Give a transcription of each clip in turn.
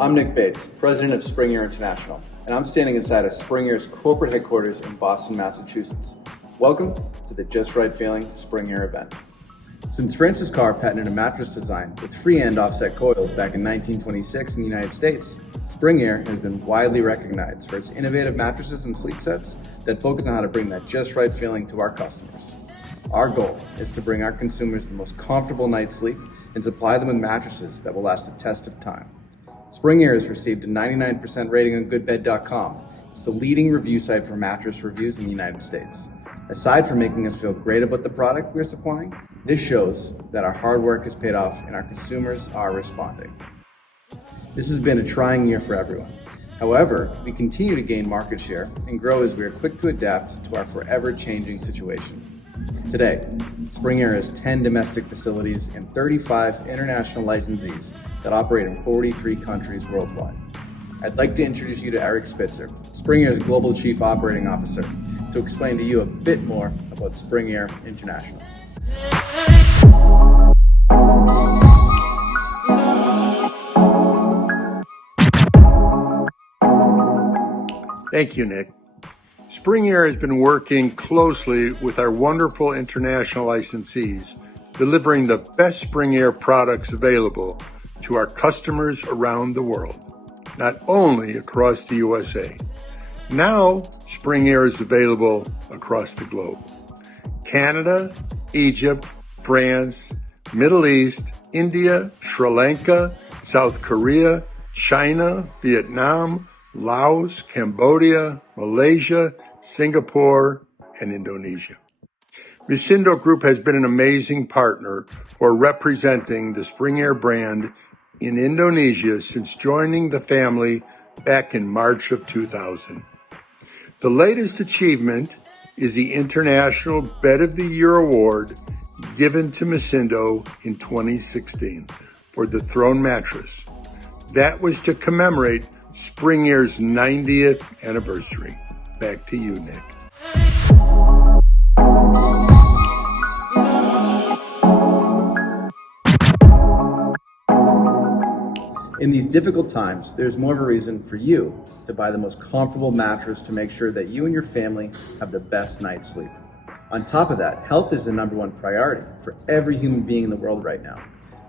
I'm Nick Bates, president of Spring Air International, and I'm standing inside of Spring Air's corporate headquarters in Boston, Massachusetts. Welcome to the Just Right Feeling Spring Air event. Since Francis Carr patented a mattress design with free-end offset coils back in 1926 in the United States, Spring Air has been widely recognized for its innovative mattresses and sleep sets that focus on how to bring that just right feeling to our customers. Our goal is to bring our consumers the most comfortable night's sleep and supply them with mattresses that will last the test of time. Spring Air has received a 99% rating on goodbed.com. It's the leading review site for mattress reviews in the United States. Aside from making us feel great about the product we're supplying, this shows that our hard work has paid off and our consumers are responding. This has been a trying year for everyone. However, we continue to gain market share and grow as we are quick to adapt to our forever changing situation. Today, Spring Air has 10 domestic facilities and 35 international licensees that operate in 43 countries worldwide. I'd like to introduce you to Eric Spitzer, Spring Air's Global Chief Operating Officer, to explain to you a bit more about Spring Air International. Thank you, Nick. Spring Air has been working closely with our wonderful international licensees, delivering the best Spring Air products available to our customers around the world, not only across the USA. Now, Spring Air is available across the globe. Canada, Egypt, France, Middle East, India, Sri Lanka, South Korea, China, Vietnam, Laos, Cambodia, Malaysia, Singapore, and Indonesia. Misindo Group has been an amazing partner for representing the Spring Air brand in Indonesia since joining the family back in March of 2000. The latest achievement is the International Bed of the Year Award given to Misindo in 2016 for the Throne mattress. That was to commemorate Spring Air's 90th anniversary. Back to you, Nick. In these difficult times, there's more of a reason for you to buy the most comfortable mattress to make sure that you and your family have the best night's sleep. On top of that, health is the number one priority for every human being in the world right now.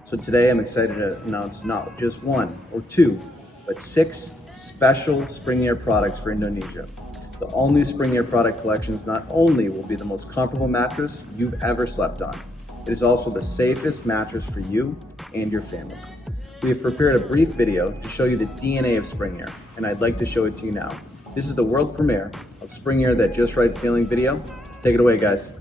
So today I'm excited to announce not just one or two, but 6 special Spring Air products for Indonesia. The all-new Spring Air product collections not only will be the most comfortable mattress you've ever slept on, it is also the safest mattress for you and your family. We have prepared a brief video to show you the DNA of Spring Air, and I'd like to show it to you now. This is the world premiere of Spring Air That Just Right Feeling video. Take it away, guys.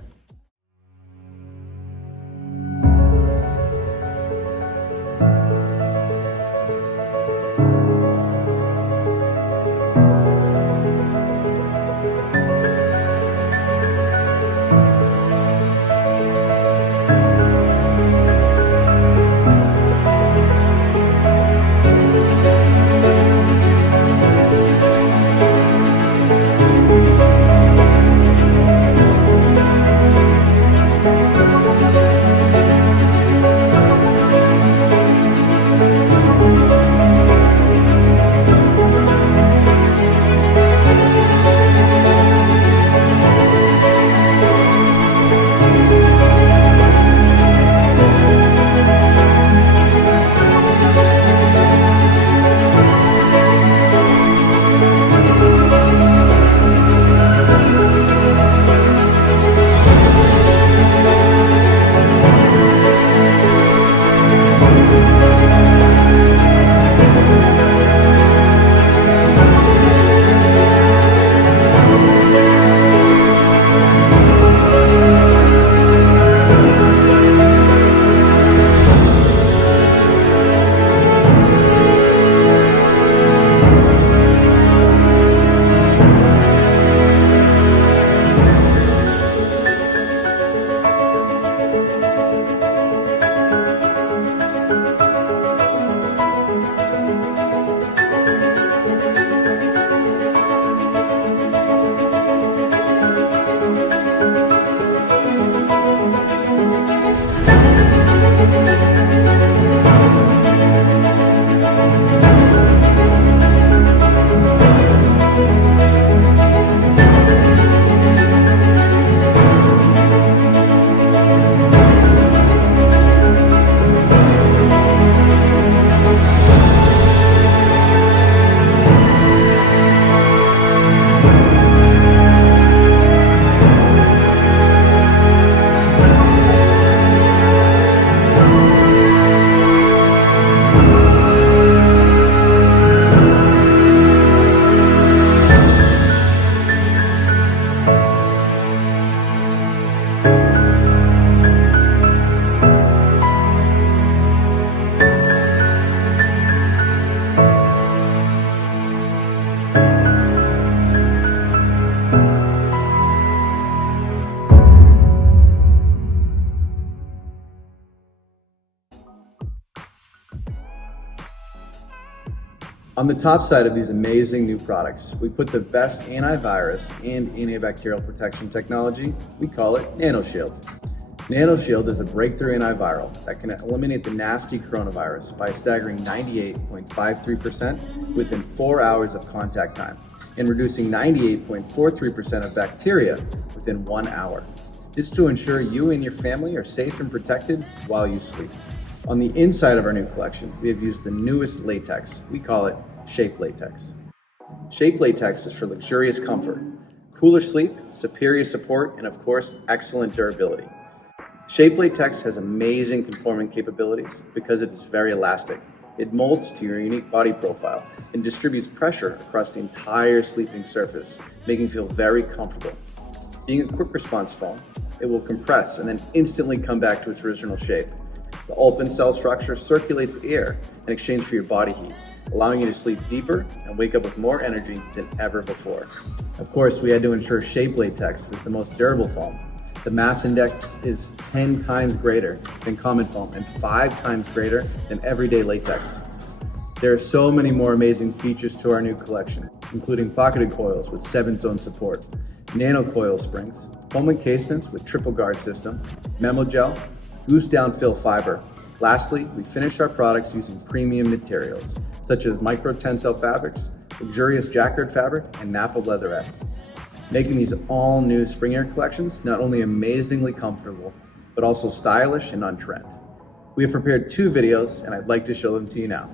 On the top side of these amazing new products, we put the best antivirus and antibacterial protection technology. We call it NanoShield. NanoShield is a breakthrough antiviral that can eliminate the nasty coronavirus by a staggering 98.53% within 4 hours of contact time and reducing 98.43% of bacteria within 1 hour. This to ensure you and your family are safe and protected while you sleep. On the inside of our new collection, we have used the newest latex. We call it ShapeLatex. ShapeLatex is for luxurious comfort, cooler sleep, superior support, and of course, excellent durability. ShapeLatex has amazing conforming capabilities because it is very elastic. It molds to your unique body profile and distributes pressure across the entire sleeping surface, making you feel very comfortable. Being a quick response foam, it will compress and then instantly come back to its original shape. The open cell structure circulates air in exchange for your body heat, allowing you to sleep deeper and wake up with more energy than ever before. Of course, we had to ensure ShapeLatex is the most durable foam. The mass index is 10 times greater than common foam and 5 times greater than everyday latex. There are so many more amazing features to our new collection, including pocketed coils with 7-zone support, nano coil springs, foam encasements with triple guard system, memo gel, goose down fill fiber. Lastly, we finish our products using premium materials, such as micro tensile fabrics, luxurious jacquard fabric, and Napa leatherette, making these all new Spring Air collections not only amazingly comfortable, but also stylish and on trend. We have prepared 2 videos, and I'd like to show them to you now.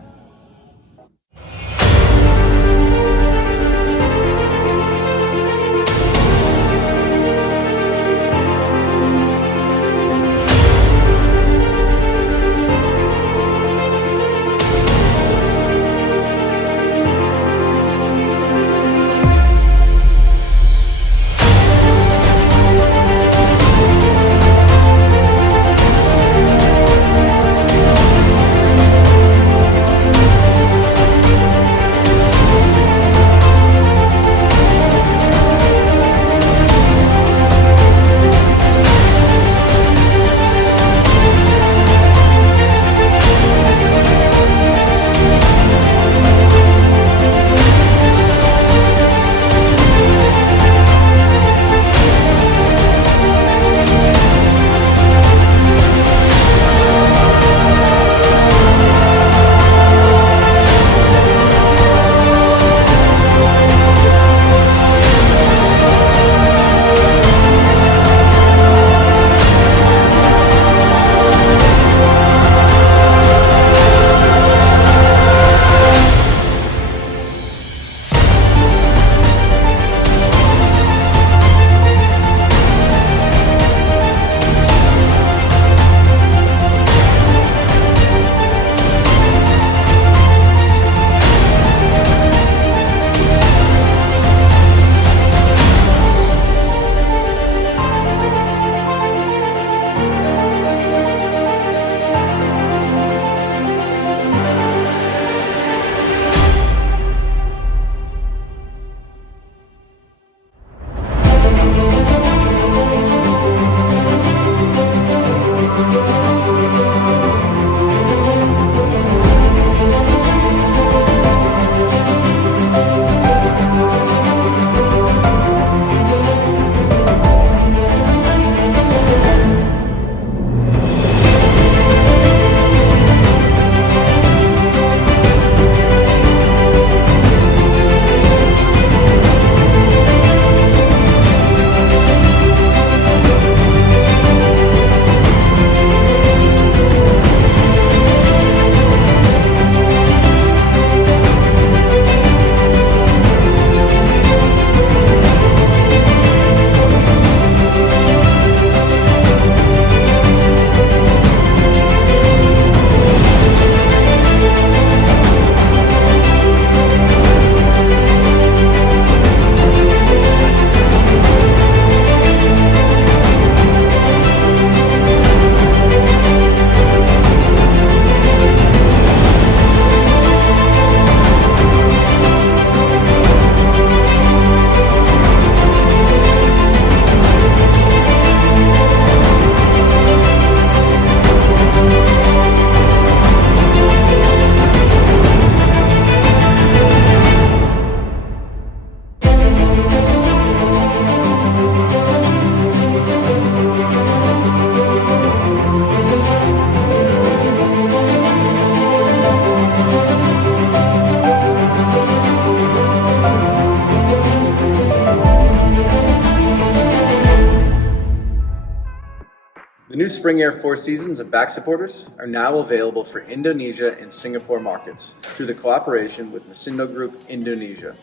Spring Air 4 Seasons and back supporters are now available for Indonesia and Singapore markets through the cooperation with Masindo Group Indonesia.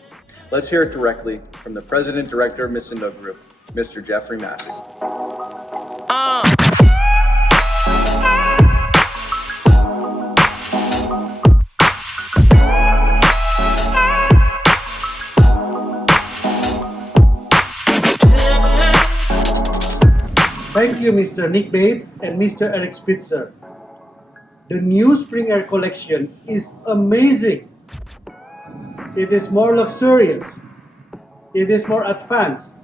Let's hear it directly from the President Director of Masindo Group, Mr. Jeffrey Massey. Thank you, Mr. Nick Bates and Mr. Eric Spitzer. The new Spring Air collection is amazing. It is more luxurious. It is more advanced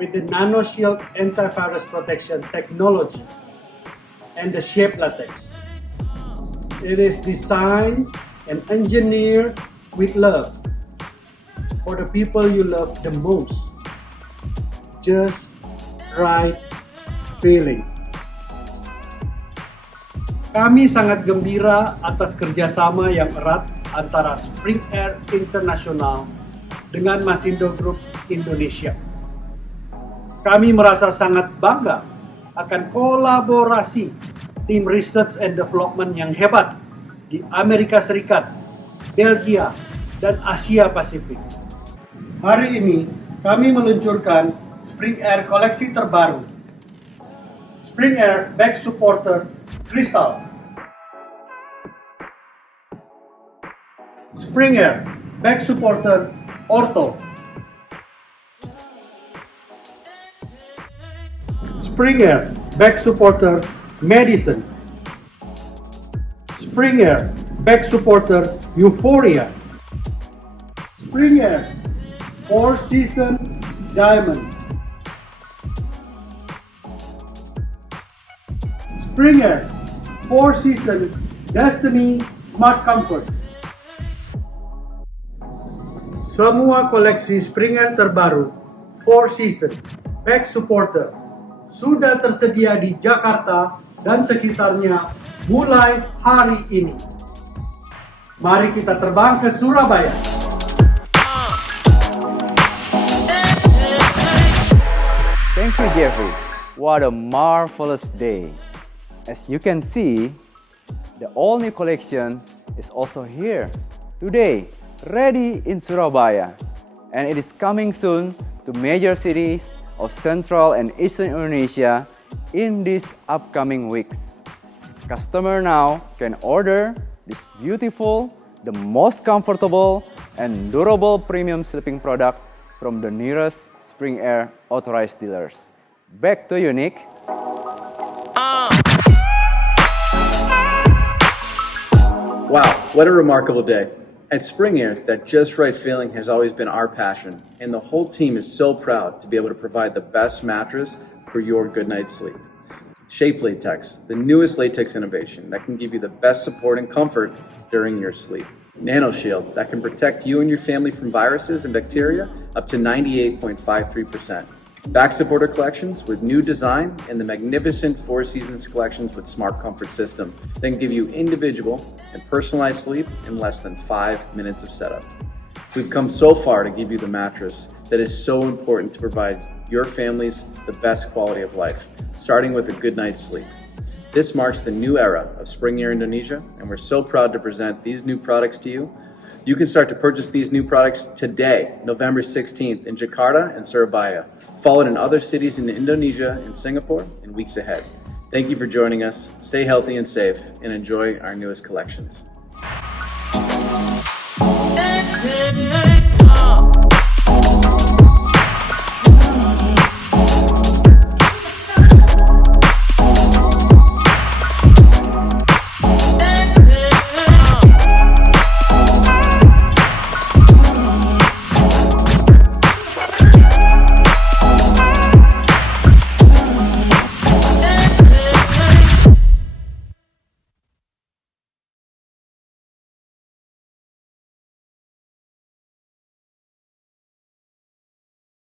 with the NanoShield antivirus protection technology and the ShapeLatex. It is designed and engineered with love for the people you love the most. Just right feeling. Kami sangat gembira atas kerjasama yang erat antara Spring Air International dengan Masindo Group Indonesia. Kami merasa sangat bangga akan kolaborasi tim research and development yang hebat di Amerika Serikat, Belgia, dan Asia Pasifik. Hari ini kami meluncurkan Spring Air koleksi terbaru, Spring Air Back Supporter Crystal, Spring Air Back Supporter Ortho, Spring Air Back Supporter Medicine, Spring Air Back Supporter Euphoria, Spring Air 4 Season Diamond, Spring Air 4 Season Destiny Smart Comfort. Semua koleksi Spring Air terbaru 4 Season Back Supporter sudah tersedia di Jakarta dan sekitarnya mulai hari ini. Mari kita terbang ke Surabaya. Thank you, Jeffrey. What a marvelous day. As you can see, the all-new collection is also here today, ready in Surabaya. And it is coming soon to major cities of Central and Eastern Indonesia in these upcoming weeks. Customer now can order this beautiful, the most comfortable and durable premium sleeping product from the nearest Spring Air authorized dealers. Back to you, Nick. Wow, what a remarkable day. At Spring Air, that just right feeling has always been our passion, and the whole team is so proud to be able to provide the best mattress for your good night's sleep. ShapeLatex, the newest latex innovation that can give you the best support and comfort during your sleep. NanoShield, that can protect you and your family from viruses and bacteria up to 98.53%. Back supporter collections with new design and the magnificent 4 Seasons collections with smart comfort system that can give you individual and personalized sleep in less than 5 minutes of setup. We've come so far to give you the mattress that is so important to provide your families the best quality of life, starting with a good night's sleep. This marks the new era of Spring Air Indonesia, and we're so proud to present these new products to you. You can start to purchase these new products today, November 16th in Jakarta and Surabaya, followed in other cities in Indonesia and Singapore in weeks ahead. Thank you for joining us. Stay healthy and safe, and enjoy our newest collections.